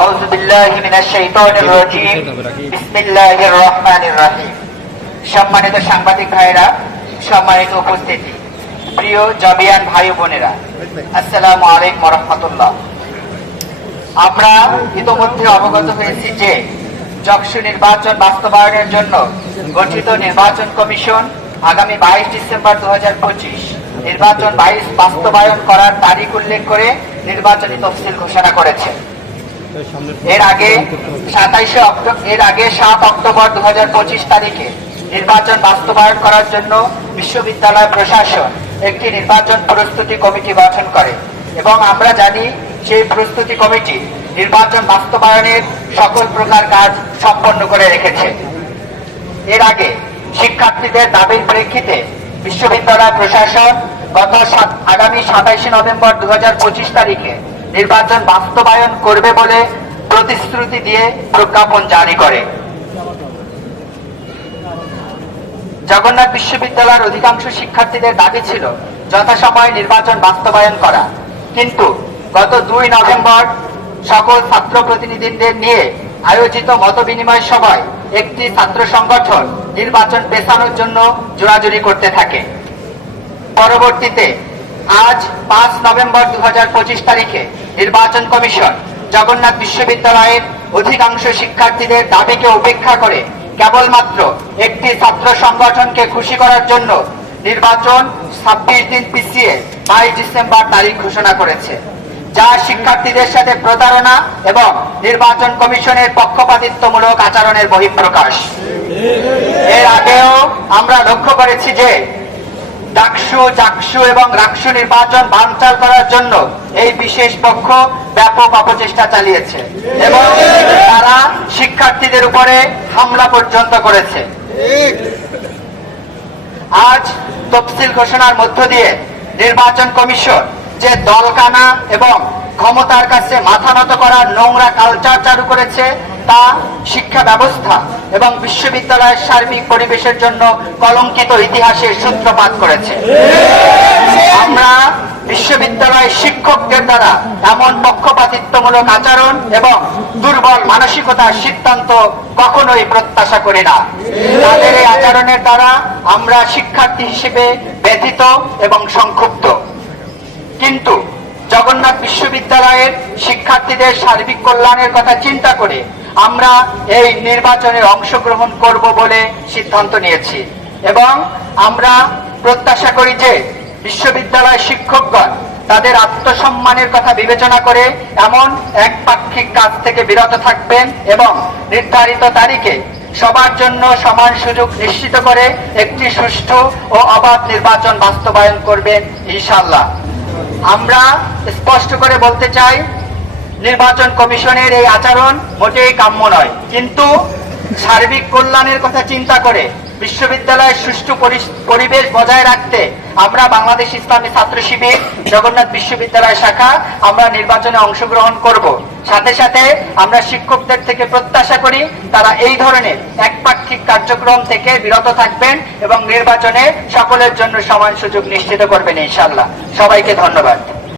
আউযু বিল্লাহি মিনাশ শাইতানির রাজীম বিসমিল্লাহির রহমানির রহিম। সম্মানিত সাংবাদিক ভাইরা, সম্মানিত উপস্থিতি, প্রিয় জবিয়ান ভাই বোনেরা, আসসালামু আলাইকুম ওয়া রাহমাতুল্লাহ। আমরা ইতোমধ্যে অবগত হয়েছি যে যকসু নির্বাচন বাস্তবায়নের জন্য গঠিত নির্বাচন কমিশন আগামী 22 ডিসেম্বর 2025 নির্বাচন বাস্তবায়ন করার তারিখ উল্লেখ করে নির্বাচনী তফসিল ঘোষণা করেছে। এর আগে 7 অক্টোবর 2025 তারিখে নির্বাচন বাস্তবায়ন করার জন্য বিশ্ববিদ্যালয় প্রশাসন একটি নির্বাচন প্রস্তুতি কমিটি গঠন করে এবং আমরা জানি সেই প্রস্তুতি কমিটি নির্বাচন বাস্তবায়নের সকল প্রকার কাজ সম্পন্ন করে রেখেছে। এর আগে শিক্ষার্থীদের দাবির প্রেক্ষিতে বিশ্ববিদ্যালয় প্রশাসন আগামী 27 নভেম্বর 2025 তারিখে নির্বাচন বাস্তবায়ন করবে বলে প্রতিশ্রুতি দিয়ে প্রজ্ঞাপন জারি করে। জগন্নাথ বিশ্ববিদ্যালয়ের অধিকাংশ শিক্ষার্থীদের দাবি ছিল যথাসময়ে নির্বাচন বাস্তবায়ন করা, কিন্তু গত 2 নভেম্বর সকল ছাত্র প্রতিনিধিদের নিয়ে আয়োজিত মতবিনিময় সভায় একটি ছাত্র সংগঠন নির্বাচন পেছানোর জন্য জোরাজুরি করতে থাকে। পরবর্তীতে আজ 5 নভেম্বর 2025 তারিখে নির্বাচন কমিশন জগন্নাথ বিশ্ববিদ্যালয়ের অধিকাংশ শিক্ষার্থীদের দাবিকে উপেক্ষা করে কেবলমাত্র একটি ছাত্র সংগঠনকে খুশি করার জন্য নির্বাচন 26 দিন পিছিয়ে 22 ডিসেম্বর তারিখ ঘোষণা করেছে, যা শিক্ষার্থীদের সাথে প্রতারণা এবং নির্বাচন কমিশনের পক্ষপাতিত্বমূলক আচরণের বহিঃপ্রকাশ। এর আগেও আমরা লক্ষ্য করেছি যে ডাকসু, জাকসু এবং রাকসু নির্বাচন বানচাল করার জন্য এই বিশেষ পক্ষ ব্যাপক অপচেষ্টা চালিয়েছে এবং তারা শিক্ষার্থীদের উপরে হামলা পর্যন্ত করেছে। আজ তফসিল ঘোষণার মধ্য দিয়ে নির্বাচন কমিশন যে দলকানা এবং ক্ষমতার কাছে মাথা নত করার নোংরা কালচার চালু করেছে, তা শিক্ষা ব্যবস্থা এবং বিশ্ববিদ্যালয়ের সার্বিক পরিবেশের জন্য কলঙ্কিত ইতিহাসের সূত্রপাত করেছে। আমরা বিশ্ববিদ্যালয়ের শিক্ষকদের দ্বারা এমন পক্ষপাতিত্বমূলক আচরণ এবং দুর্বল মানসিকতার সিদ্ধান্ত কখনোই প্রত্যাশা করি না। তাদের এই আচরণের দ্বারা আমরা শিক্ষার্থী হিসেবে ব্যথিত এবং সংক্ষুব্ধ। কিন্তু জগন্নাথ বিশ্ববিদ্যালয়ের শিক্ষার্থীদের সার্বিক কল্যাণের কথা চিন্তা করে আমরা এই নির্বাচনে অংশগ্রহণ করব বলে সিদ্ধান্ত নিয়েছি এবং আমরা প্রত্যাশা করি যে বিশ্ববিদ্যালয় শিক্ষকগণ তাদের আত্মসম্মানের কথা বিবেচনা করে এমন একপাক্ষিক কাজ থেকে বিরত থাকবেন এবং নির্ধারিত তারিখে সবার জন্য সমান সুযোগ নিশ্চিত করে একটি সুষ্ঠু ও অবাধ নির্বাচন বাস্তবায়ন করবেন ইনশাআল্লাহ। আমরা স্পষ্ট করে বলতে চাই, নির্বাচন কমিশনের এই আচরণ মোটেই কাম্য নয়, কিন্তু সার্বিক কল্যাণের কথা চিন্তা করে বিশ্ববিদ্যালয়ের সুষ্ঠু পরিবেশ বজায় রাখতে আমরা বাংলাদেশ ইসলামী ছাত্র শিবির জগন্নাথ বিশ্ববিদ্যালয় শাখা আমরা নির্বাচনে অংশগ্রহণ করব। সাথে সাথে আমরা শিক্ষকদের থেকে প্রত্যাশা করি তারা এই ধরনের একপাক্ষিক কার্যক্রম থেকে বিরত থাকবেন এবং নির্বাচনে সকলের জন্য সমান সুযোগ নিশ্চিত করবেন ইনশাআল্লাহ। সবাইকে ধন্যবাদ।